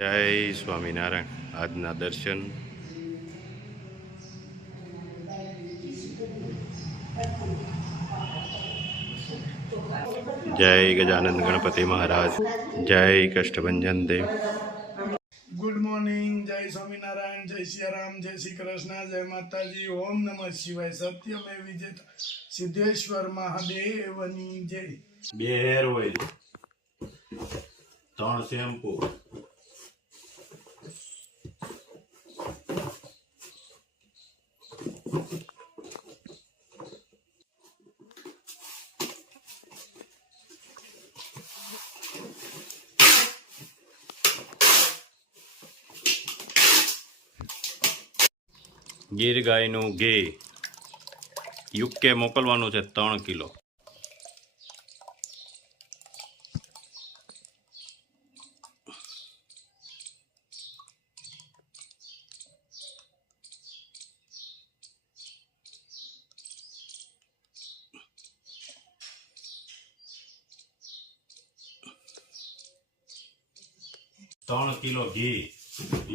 જય સ્વામિનારાયણ. આજના દર્શન. જય ગજાનંદ ગણપતિ મહારાજ. જય કષ્ટભંજન દેવ. Good morning. જય સ્વામિનારાયણ. જય સિયારામ. જય શ્રી કૃષ્ણ. જય માતાજી. ઓમ નમઃ શિવાય. સત્યમે વિજેતા સિદ્ધેશ્વર મહાદેવની જય. 2 હેર ઓઇલ, 3 શેમ્પુ, ગીર ગાયનું ઘી યુકે મોકલવાનું છે 3 કિલો. ત્રણ કિલો ઘી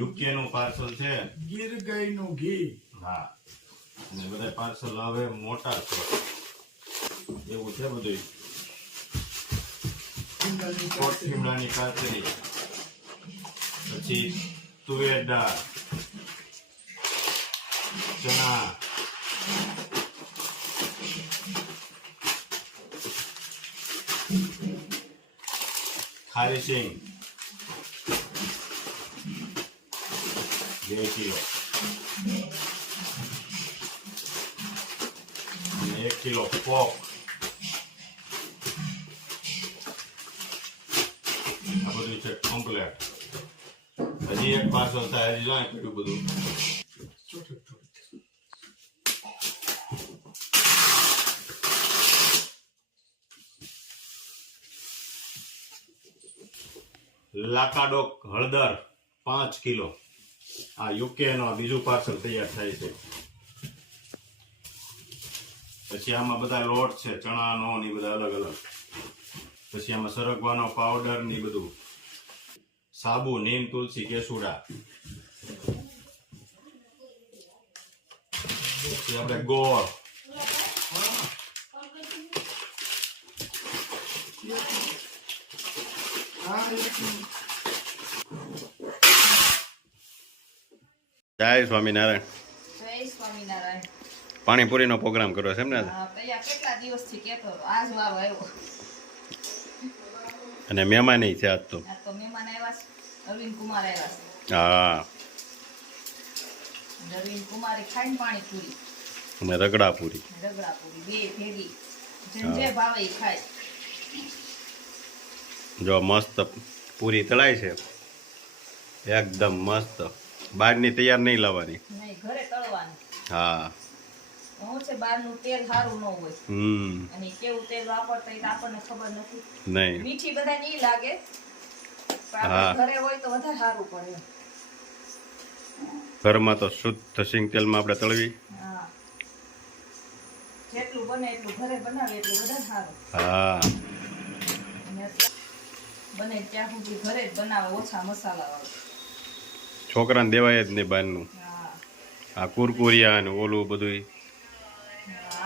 યુકે નું પાર્સલ છે. ગીર ગાયનું ઘી. હા, અને બધા પાર્સલ હવે મોટા છે એવું છે બધું. કોથીમડાની કાતરી, પછી તુવેર દાળ, ચણા, ખારી સિંગ 2 કિલો, અને 1 કિલો પોક. આ બધું છે કમ્પ્લેટ. હજી એક પાર્સલ થાય, હજી જાય કેટલું બધું. લાકાડોક હળદર 5 કિલો. આ યુકે નો બીજું પાર્સલ તૈયાર થાય છે. પછી આમાં બધા લોટ છે, ચણાનો ને બધા અલગ અલગ. પછી આમાં સરગવાનો પાવડર ને બધું, સાબુ, નીમ, તુલસી, કેસુડા. પછી આપણે ગોળ, જય સ્વામિનારાયણ. જય સ્વામિનારાયણ. પાણીપુરીનો પ્રોગ્રામ કર્યો છે એમ ને? પેલા કેટલા દિવસથી કહેતો હતો, આજ વારો આવ્યો. અને મહેમાન છે આજ તો. આ તો મહેમાન આવ્યા છે, અરવિંદ કુમાર આવ્યા છે. હા, અરવિંદ કુમારે ખાઈને પાણીપુરી અને રગડાપુરી. રગડાપુરી 2 ભેગી, જેને જે ભાવે એ ખાય. જો મસ્ત પૂરી તળાય છે, એકદમ મસ્ત. બહારની તૈયાર નહીં લાવવાની. નહીં, ઘરે તળવાની. હા, શું છે, બહારનું તેલ સારું ન હોય. અને કેવું તેલ વાપરતા એ આપણને ખબર નથી. નહીં. મીઠી બધાને ઈ લાગે, પણ હા. આપણે ઘરે હોય તો વધારે સારું પડે. ઘરમાં તો શુદ્ધ સિંગ તેલમાં આપણે તળવી. હા, જેટલું બને એટલું ઘરે બનાવે એટલું વધારે સારું. હા, અને બને ત્યાં સુધી ઘરે જ બનાવે, ઓછા મસાલા વાળું. છોકરાને દેવાય જ નહીં બહારનું. હા, આ કુરકુરિયા ને ઓલું બધું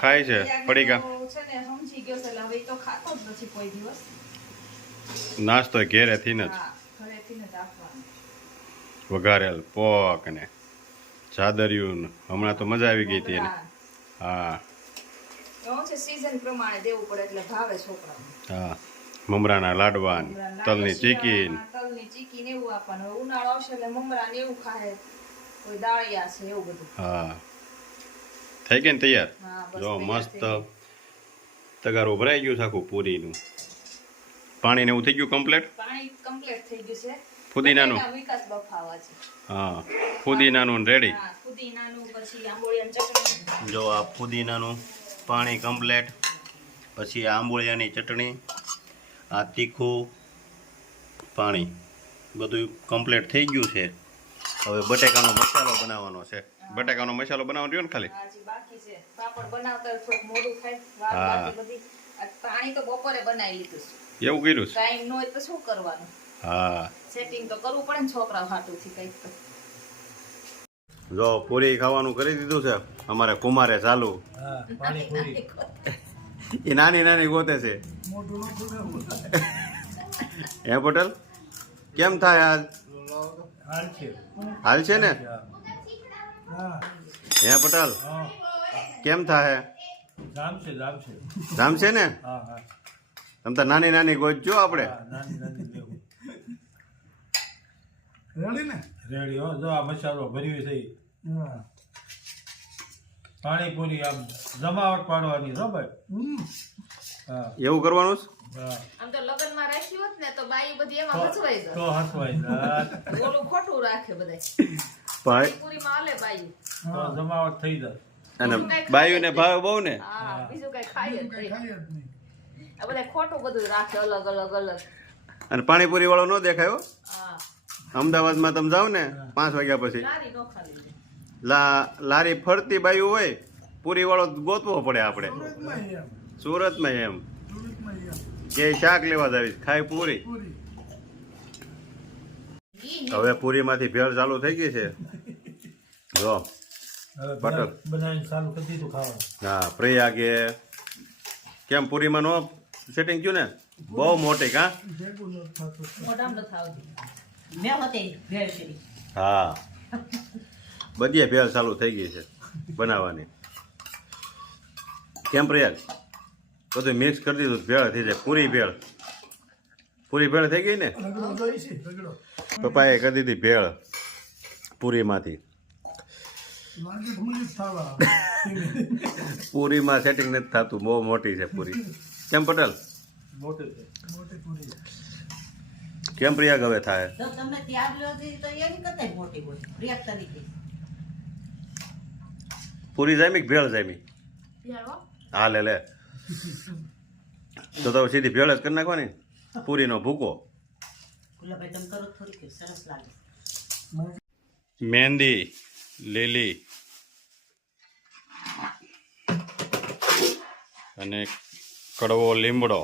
ખાય છે, પડીકા. છે ને, સમજી ગયો છે, એટલે હવે ઈ તો ખાતો જ નથી કોઈ દિવસ. નાસ્તો ઘેરેથી જ. હા, ઘરેથી જ આપવાનું. વઘારેલ પોક ને ચાદરિયું. હમણાં તો મજા આવી ગઈ હતી એને. હા, એવું છે, સીઝન પ્રમાણે દેવું પડે એટલે ભાવે છોકરાને. હા, મમરાના લાડવા ને તલની ચીકી ને. તલની ચીકી ને એવું આપવાનું. હવે ઉનાળો આવશે એટલે મમરા ને એવું ખાય, કોઈ દાળિયા છે એવું બધું. હા, થઈ ગઈ ને તૈયાર. હા, બસ જો તૈયાર મસ્ત થઈ ગયું. તગારું ભરાઈ ગયું છે આખું પૂરીનું. પાણી ને એવું થઈ ગયું કમ્પ્લીટ. પાણી કમ્પ્લીટ થઈ ગયું છે. ફુદીનાનું. બટાકા વિકાસ બફાવા છે. હા, ફુદીનાનું રેડી. હા, ફુદીનાનું, પછી આંબોળિયાની ચટણી. જો આ ફુદીનાનું પાણી કમ્પ્લીટ. પછી આ આંબોળિયાની ચટણી, આ તીખું પાણી, બધું કમ્પ્લીટ થઈ ગયું છે. હવે બટેકાનો મસાલો બનાવવાનો છે. બટેકાનો મસાલો બનાવવાનો રહ્યો ને ખાલી. હજી બાકી છે. પાપડ બનાવતા થોડું મોડું થાય. વાર હા. લાગે બધી. આ પાણી તો બપોરે બનાવી લીધું છે. એવું કર્યું છે? ટાઈમ ન હોય તો શું કરવાનું? હા, સેટિંગ તો કરવું પડે ને છોકરા હાટુથી કંઈક તો. જો પૂરી ખાવાનું કરી દીધું છે અમારે કુમારે ચાલુ. એ નાની નાની ગોતે છે. મોટું નતું રહેવું. હે પટેલ કેમ થાય આજ? હાલ છે ને? હા હે પટેલ કેમ થાય? જામ છે ને? તમ તો નાની નાની ગોતજો આપણે. રેડી ને? રેડી હો. જો આ મસાલો ભર્યું છે. હા પાણીપુરી આમ જમાવટ પાડવાની છો ભાઈ. હા એવું કરવાનું છે? હા. આમ તો લગ્નમાં રાખ્યું હોત ને તો બાઈ બધી એમાં હસવાઈ જાય. તો હસવાય જાય. ઓલું ખોટું રાખે બધાય. ભાઈ પૂરીમાં હાલે બાયું. તો જમાવટ થઈ જાય. અને બાયુને ભાવે બહુ ને. હા બીજું કઈ ખાય જ કઈ નહીં. ખાય જ નહીં. આ બધા ખોટું બધું રાખે અલગ અલગ અલગ. અને પાણીપુરી વાળો ન દેખાયો. હા અમદાવાદમાં તમે જાઓ ને 5 વાગ્યા પછી લારી નો ખાલી. લારી ફરતી બાયું હોય પૂરી વાળો ગોતવો પડે આપણે. સુરતમાં એમ. સુરતમાં એમ સુરતમાં એમ. કે શાક લેવા જાવી ખાય પૂરી. પૂરી. હવે પૂરીમાંથી ભેળ ચાલુ થઈ ગઈ છે. જો હવે બટર. બનાવીને ચાલુ કરી દીધું ખાવાનું. હા પ્રયાગે કેમ પૂરીમાં નો સેટિંગ થયું ને? બહુ મોટી કા? ભેગું નથી થતું. મોઢામાં ન થાવ દે. હા બધી ભેળ ચાલુ થઈ ગઈ છે બનાવવાની. કેમ પ્રયાગ બધું મિક્સ કરી દીધું ભેળ થઈ જાય. પૂરી ભેળ થઈ ગઈ ને? રગડો જોઈ છે રગડો. પપ્પાએ કરી દીધી ભેળ પૂરીમાંથી. લાગે ભૂલી જ થવા. પૂરીમાં સેટિંગ નથી થતું બહુ મોટી છે પૂરી. કેમ પટેલ મોટું છે. મોટી પૂરી. કેમ પ્રયાગ હવે થાય? તો તમે ત્યાગ લો છો તો એની કરતા મોટી મોટી પ્રિયક તરીકે પૂરી જામી કે ભેળ જામી? યારો હા લે તો સીધી ભેળ જ કરી નાખવાની. પૂરીનો ભૂકો. ગુલાભાઈ તમે કરો થોડીક સરસ લાગે. મહેંદી લીલી અને કડવો લીમડો.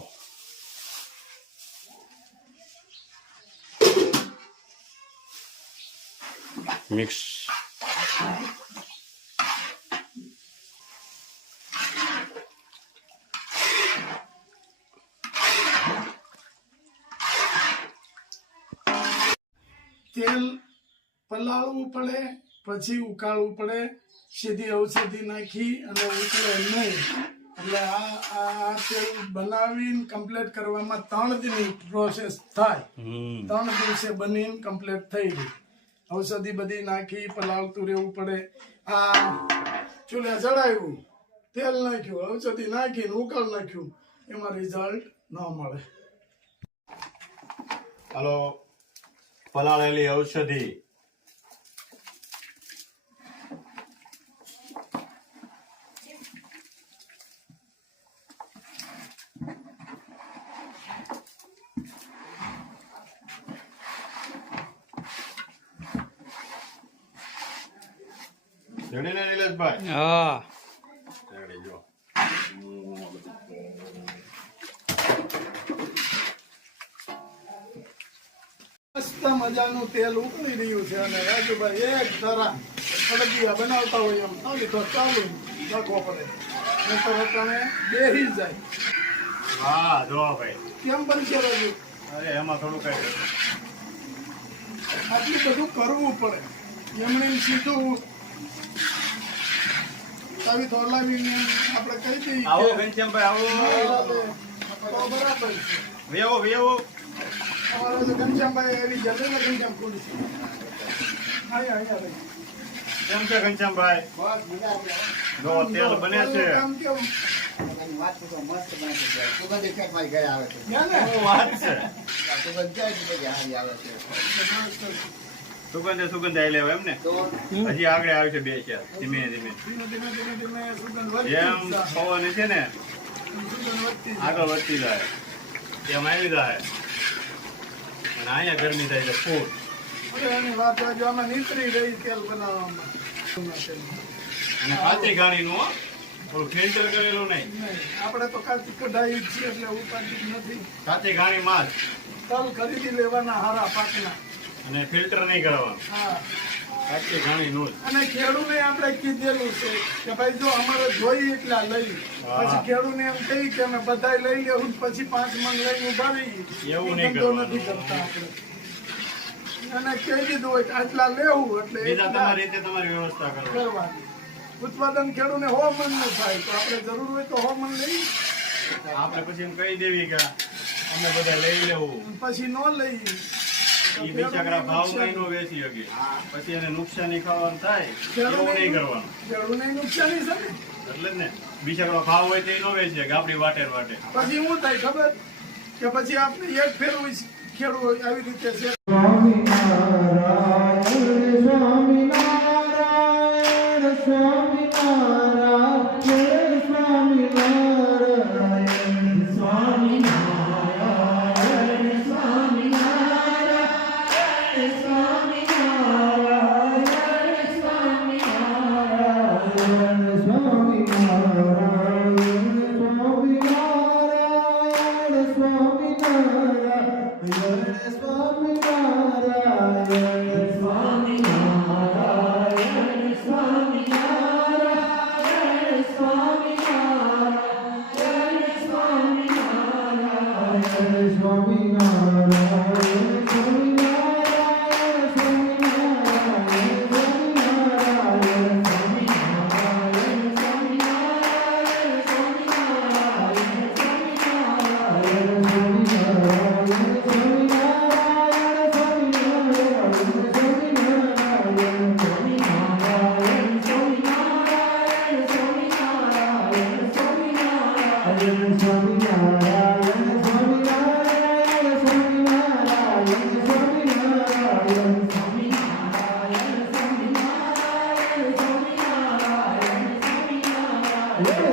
મિક્સ. તેલ પલાળવું પડે પછી ઉકાળવું પડે. સીધી ઔષધિ નાખી અને ઉકળે નહીં. એટલે આ તેલ બનાવીને કમ્પ્લીટ કરવામાં 3 દિનની પ્રોસેસ થાય. 3 દિવસે બનીને કમ્પ્લીટ થઈ ગઈ. ઔષધિ બધી નાખી પલાળતું રહેવું પડે. આ ચૂલે ચડાવ્યું, તેલ નાખ્યું, ઔષધિ નાખીને ઉકાળ નાખ્યું, એમાં રિઝલ્ટ ન મળે. હાલો પલાળેલી ઔષધિ. રેડી ને નિલેશભાઈ? હા રેડી જો. મસ્ત મજાનું તેલ ઉકળી રહ્યું છે અને રાજુભાઈ એક ધારા કડકિયા બનાવતા હોય એમ ખાલી તો ચાલુ નાખવો પડે, નહીંતર અટાણે બેહી જાય. હા જો ભાઈ કેમ બનશે રાજુ? અરે એમાં થોડું કઈ આટલું બધું કરવું પડે. એમણે સીધું તાવી થોલાવીને આપણે કહી દઈએ કે આવો ઘનશ્યામભાઈ આવો. તો બરાબર છે. વેવો વેવો. અમારે તો ઘનશ્યામભાઈ એવી જશે ને ઘનશ્યામ ખુલી છે. અહીંયા ભાઈ કેમ છે ઘનશ્યામભાઈ? જો તેલ બને છે. કામ કેવું? ગયા ને? શું વાત છે? સુગંધ આવી લેવા એમ ને? હજી આગળ આવે છે 2 ચાર ધીમે ધીમે. ધીમે ધીમે ધીમે ધીમે સુગંધ વધતી જેમ જ જાય. પવન છે ને સુગંધ વધતી જાય. આગળ વધતી જાય એમ આવી જાય. અને અહીંયા ગરમી થાય એટલે ફૂટ. અરે એની વાત હોય, જો આમાં નીતરી રહી તેલ બનાવવામાં. અને કાચી ઘાણીનું હો, થોડું ફિલ્ટર કરેલું નહીં. નહીં, આપણે તો કાચી કઢાઈ જ છે એટલે ઉપાધિ નથી. કાચી ઘાણી માં જ તલ ખરીદી લેવાના હારા પાકના. અને ફિલ્ટર નહીં કરવાનું. હા, આટલી ઘણી નોંધ. અને ખેડૂને આપણે કીધેલું છે કે ભાઈ જો અમારે જોઈએ એટલા લઈ. પછી ખેડૂને એમ કહી કે અમે બધાય લઈ લેવું પછી 5 મણ લઈને ઉભા રહીએ. એવું એ નહીં ધંધો કરવાનું. નથી કરતા આપણે. અને કહી દીધું હોય કે આટલા લેવું એટલે બીજા એટલા તમારી રીતે તમારી વ્યવસ્થા કરવાની. કરવાની. ઉત્પાદન ખેડૂને 100 મણનું થાય તો આપણે જરૂર હોય તો 100 મણ લઈ, આપણે પછી એમ કહી દેવી કે અમે બધા લઈ લેવું. પછી ન લઈ. ઈ બિચારા ભાવમાં નો વેચી શકે. પછી એને નુકસાની ખાવાનું થાય એવું નહીં કરવાનું. ખેડૂને નુકસાની છે ને. એટલે જ ને બિચારો ભાવ હોય તો એ નો વેચી શકે આપણી વાટે ને વાટે. પછી શું થાય ખબર કે પછી આપણે એક ફેરવું ખેડૂત આવી રીતે છે. Yeah.